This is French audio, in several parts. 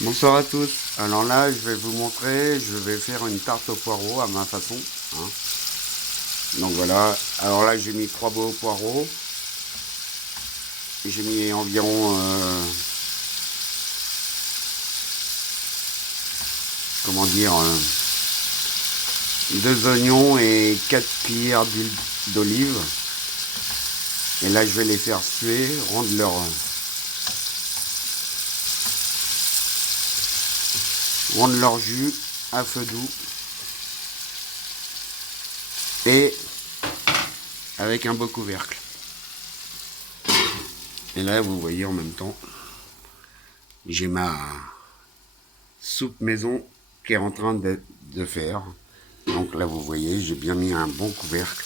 Bonsoir à tous. Alors là, je vais vous montrer, je vais faire une tarte au poireau à ma façon, hein. Donc voilà. Alors là, j'ai mis 3 beaux poireaux. J'ai mis environ, comment dire, 2 oignons et 4 cuillères d'huile d'olive. Et là, je vais les faire suer, rendre leur jus à feu doux et avec un beau couvercle. Et là, vous voyez en même temps, j'ai ma soupe maison qui est en train de faire. Donc là, vous voyez, j'ai bien mis un bon couvercle.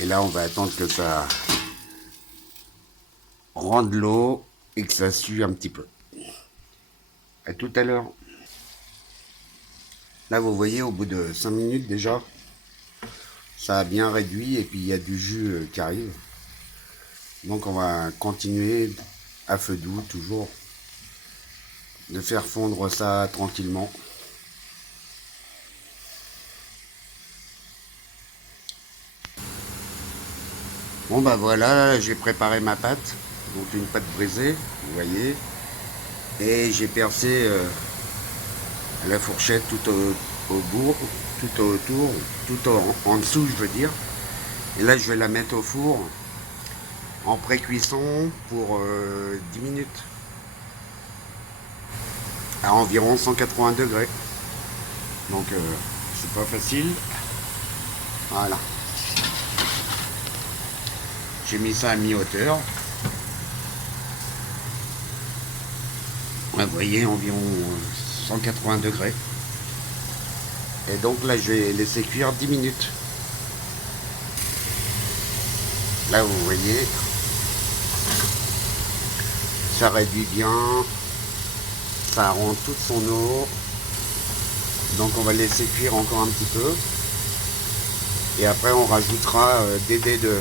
Et là, on va attendre que ça rende l'eau et que ça sue un petit peu. À tout à l'heure. Là, vous voyez, au bout de 5 minutes déjà, ça a bien réduit et puis il y a du jus qui arrive. Donc on va continuer à feu doux, toujours, de faire fondre ça tranquillement. Bon bah voilà, j'ai préparé ma pâte, donc une pâte brisée, vous voyez, et j'ai percé à la fourchette au bout, tout autour, en dessous je veux dire. Et là je vais la mettre au four en pré-cuisson pour 10 minutes à environ 180 degrés. Donc c'est pas facile. Voilà. J'ai mis ça à mi-hauteur. Vous voyez, environ 180 degrés. Et donc là, je vais laisser cuire 10 minutes. Là, vous voyez, ça réduit bien, ça rend toute son eau. Donc on va laisser cuire encore un petit peu. Et après, on rajoutera des dés de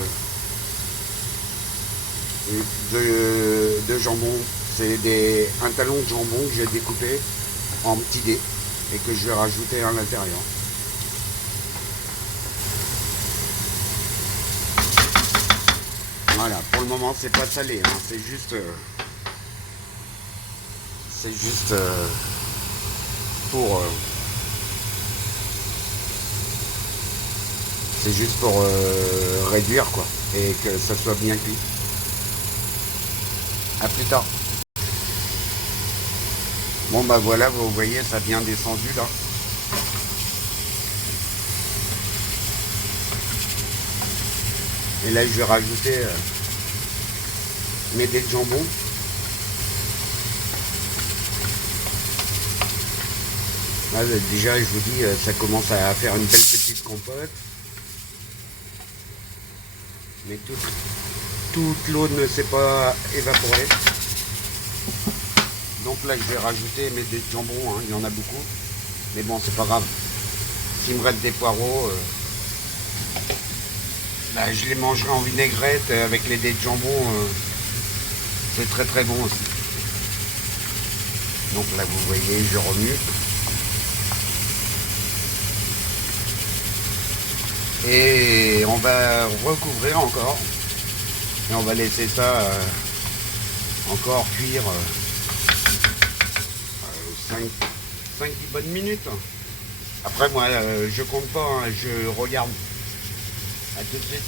jambon. C'est un talon de jambon que j'ai découpé en petits dés et que je vais rajouter à l'intérieur. Voilà, pour le moment c'est pas salé, hein, c'est juste pour c'est juste pour réduire quoi et que ça soit bien cuit. À plus tard. Bon bah voilà, vous voyez, ça a bien descendu là. Et là je vais rajouter mes dés de jambon. Là, déjà je vous dis, ça commence à faire une belle petite compote. Mais toute l'eau ne s'est pas évaporée. Donc là je vais rajouter mes dés de jambon, hein, il y en a beaucoup. Mais bon, c'est pas grave. S'il me reste des poireaux, bah, je les mangerai en vinaigrette avec les dés de jambon. C'est très très bon aussi. Donc là vous voyez, je remue. Et on va recouvrir encore. Et on va laisser ça encore cuire 5-10 bonnes minutes. Après moi je compte pas, hein, je regarde. À tout de suite.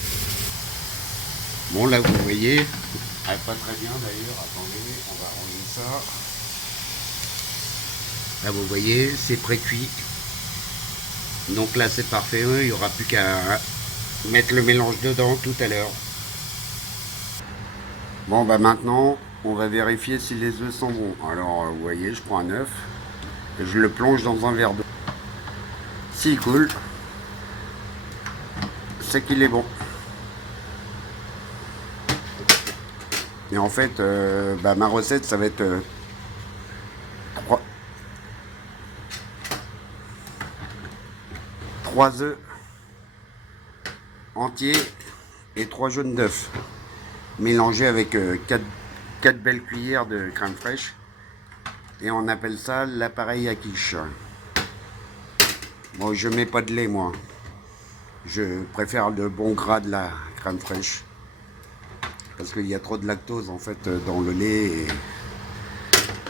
Bon là vous voyez, pas très bien d'ailleurs, attendez, on va enlever ça. Là vous voyez, c'est pré-cuit. Donc là c'est parfait, il n'y aura plus qu'à mettre le mélange dedans tout à l'heure. Bon bah maintenant, on va vérifier si les œufs sont bons. Alors vous voyez, je prends un œuf et je le plonge dans un verre d'eau. S'il coule, c'est qu'il est bon. Et en fait, bah, ma recette, ça va être 3 œufs entiers et 3 jaunes d'œufs. Mélangés avec 4 belles cuillères de crème fraîche. Et on appelle ça l'appareil à quiche. Bon, je mets pas de lait, moi. Je préfère le bon gras de la crème fraîche. Parce qu'il y a trop de lactose, en fait, dans le lait. Et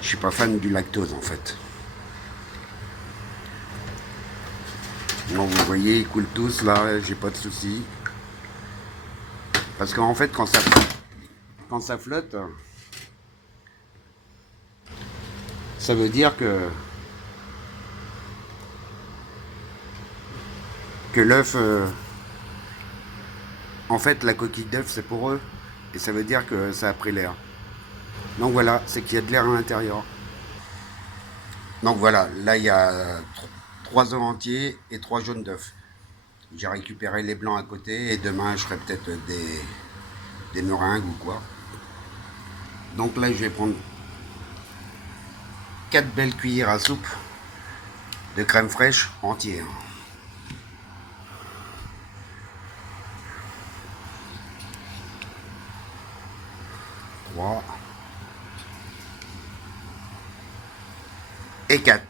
je suis pas fan du lactose, en fait. Bon, vous voyez, ils coulent tous, là. J'ai pas de soucis. Parce qu'en fait, quand ça flotte, ça veut dire que l'œuf... en fait, la coquille d'œuf, c'est pour eux. Et ça veut dire que ça a pris l'air. Donc voilà, c'est qu'il y a de l'air à l'intérieur. Donc voilà, là il y a 3 œufs entiers et 3 jaunes d'œufs. J'ai récupéré les blancs à côté et demain je ferai peut-être des meringues ou quoi. Donc là je vais prendre 4 belles cuillères à soupe de crème fraîche entière. 3 et 4.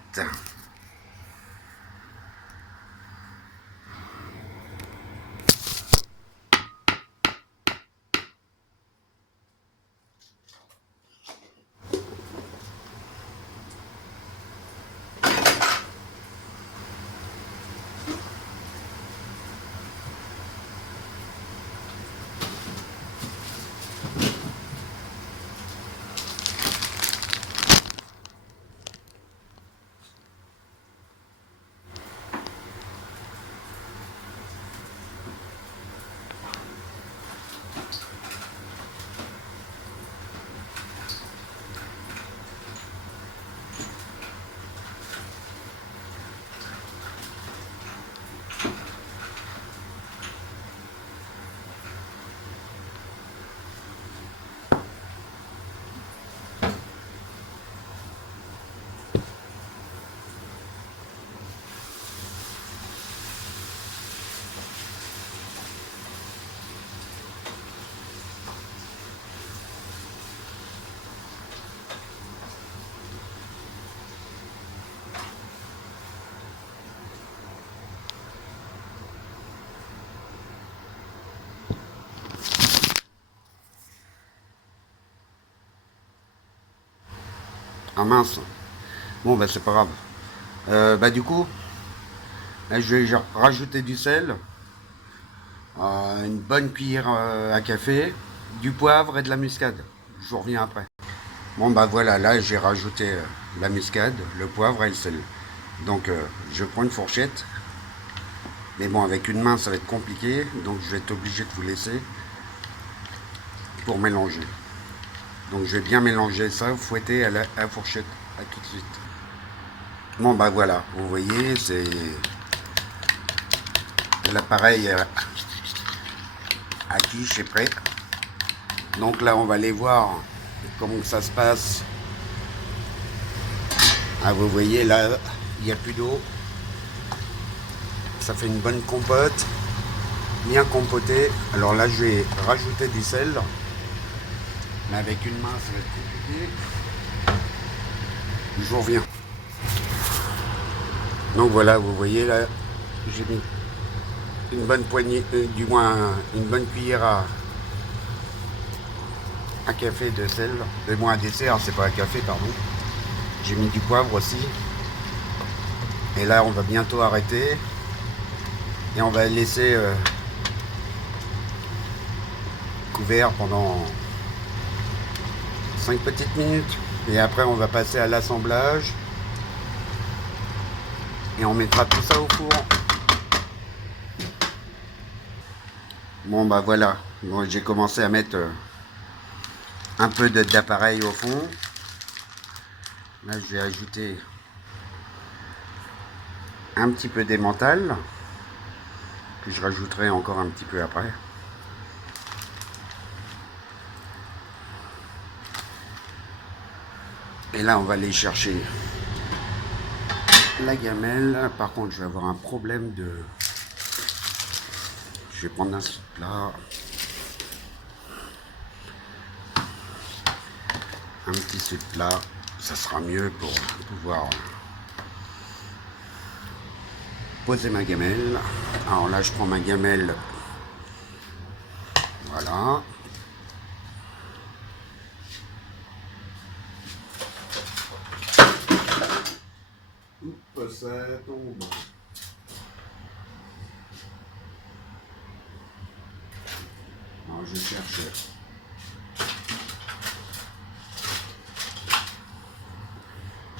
Ah mince. Bon bah c'est pas grave. Bah du coup, là je vais rajouter du sel, une bonne cuillère à café, du poivre et de la muscade. Je vous reviens après. Bon bah voilà, là j'ai rajouté la muscade, le poivre et le sel. Donc je prends une fourchette. Mais bon, avec une main ça va être compliqué, donc je vais être obligé de vous laisser pour mélanger. Donc je vais bien mélanger ça, fouetter à la fourchette. À tout de suite. Bon bah voilà, vous voyez, c'est l'appareil à quiche est prêt. Donc là on va aller voir comment ça se passe. Ah vous voyez là, il n'y a plus d'eau. Ça fait une bonne compote, bien compotée. Alors là je vais rajouter du sel. Mais avec une main ça va être compliqué. Je vous reviens. Donc voilà, vous voyez là, j'ai mis une bonne poignée, du moins une bonne cuillère à café de sel, de moins un dessert, c'est pas un café, pardon. J'ai mis du poivre aussi. Et là, on va bientôt arrêter. Et on va laisser couvert pendant 5 petites minutes. Et après, on va passer à l'assemblage. Et on mettra tout ça au four. Bon, bah voilà. Bon, j'ai commencé à mettre un peu d'appareil au fond. Là, je vais ajouter un petit peu d'emmental. Que je rajouterai encore un petit peu après. Et là, on va aller chercher la gamelle. Par contre, je vais avoir un problème de... Je vais prendre un plat. Un petit sous plat. Ça sera mieux pour pouvoir poser ma gamelle. Alors là, je prends ma gamelle. Voilà. Oups, ça tombe. Alors je cherche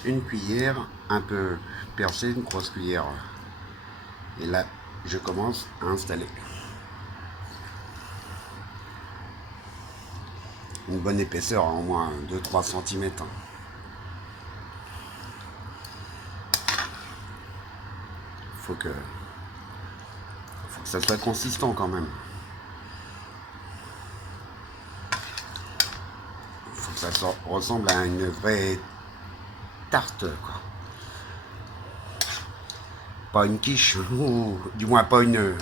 une cuillère un peu percée, une grosse cuillère. Et là, je commence à installer une bonne épaisseur, au moins 2-3 cm. Faut que ça soit consistant quand même. Faut que ça ressemble à une vraie tarte, quoi. Pas une quiche, ou du moins pas une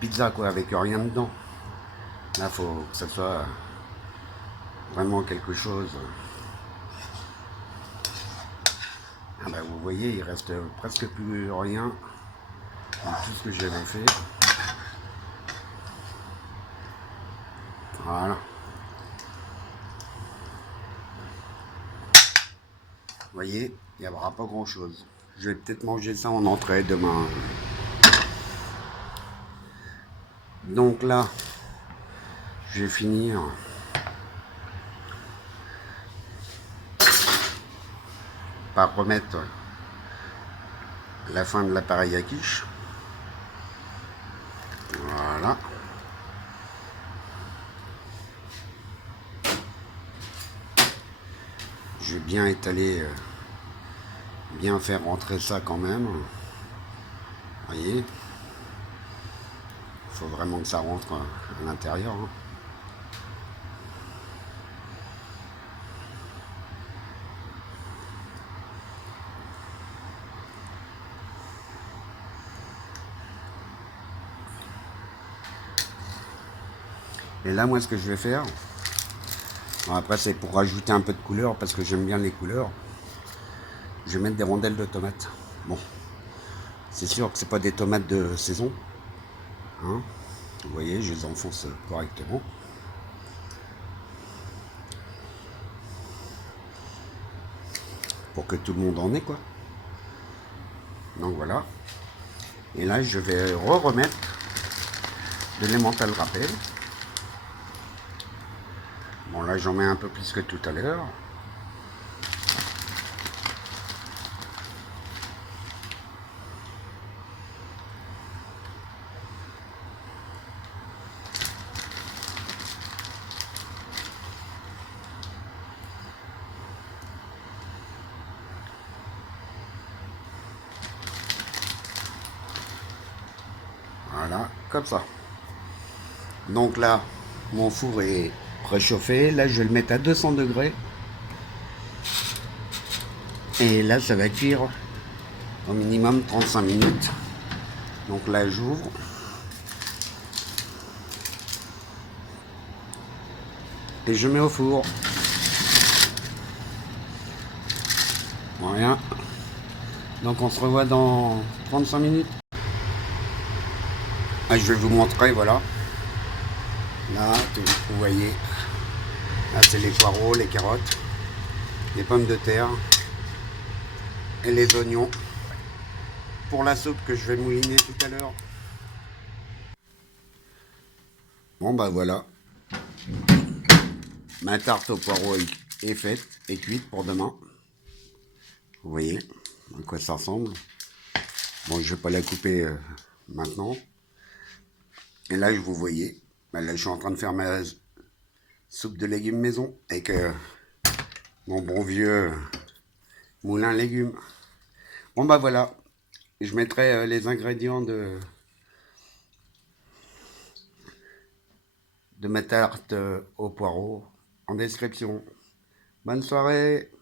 pizza, quoi, avec rien dedans. Là, faut que ça soit vraiment quelque chose. Ah bah, vous voyez, il reste presque plus rien de tout ce que j'avais fait. Voilà. Vous voyez, il n'y aura pas grand chose. Je vais peut-être manger ça en entrée demain. Donc là, je vais finir par remettre la fin de l'appareil à quiche. Voilà. Je vais bien étaler, bien faire rentrer ça quand même. Vous voyez, il faut vraiment que ça rentre à l'intérieur. Hein. Et là, moi, ce que je vais faire, bon, après, c'est pour rajouter un peu de couleur, parce que j'aime bien les couleurs. Je vais mettre des rondelles de tomates. Bon, c'est sûr que c'est pas des tomates de saison. Hein. Vous voyez, je les enfonce correctement. Pour que tout le monde en ait, quoi. Donc voilà. Et là, je vais remettre de l'emmental râpé. Bon, là, j'en mets un peu plus que tout à l'heure. Voilà, comme ça. Donc là, mon four est préchauffé. Là, je vais le mettre à 200 degrés. Et là, ça va cuire au minimum 35 minutes. Donc là, j'ouvre. Et je mets au four. Voilà. Donc on se revoit dans 35 minutes. Ah, je vais vous montrer, voilà. Là, vous voyez. Là, c'est les poireaux, les carottes, les pommes de terre et les oignons pour la soupe que je vais mouliner tout à l'heure. Bon, bah voilà. Ma tarte aux poireaux est faite et cuite pour demain. Vous voyez à quoi ça ressemble. Bon, je vais pas la couper maintenant. Et là, vous voyez, bah là, je suis en train de faire ma soupe de légumes maison avec mon bon vieux moulin légumes. Bon, bah voilà. Je mettrai les ingrédients de ma tarte aux poireaux en description. Bonne soirée!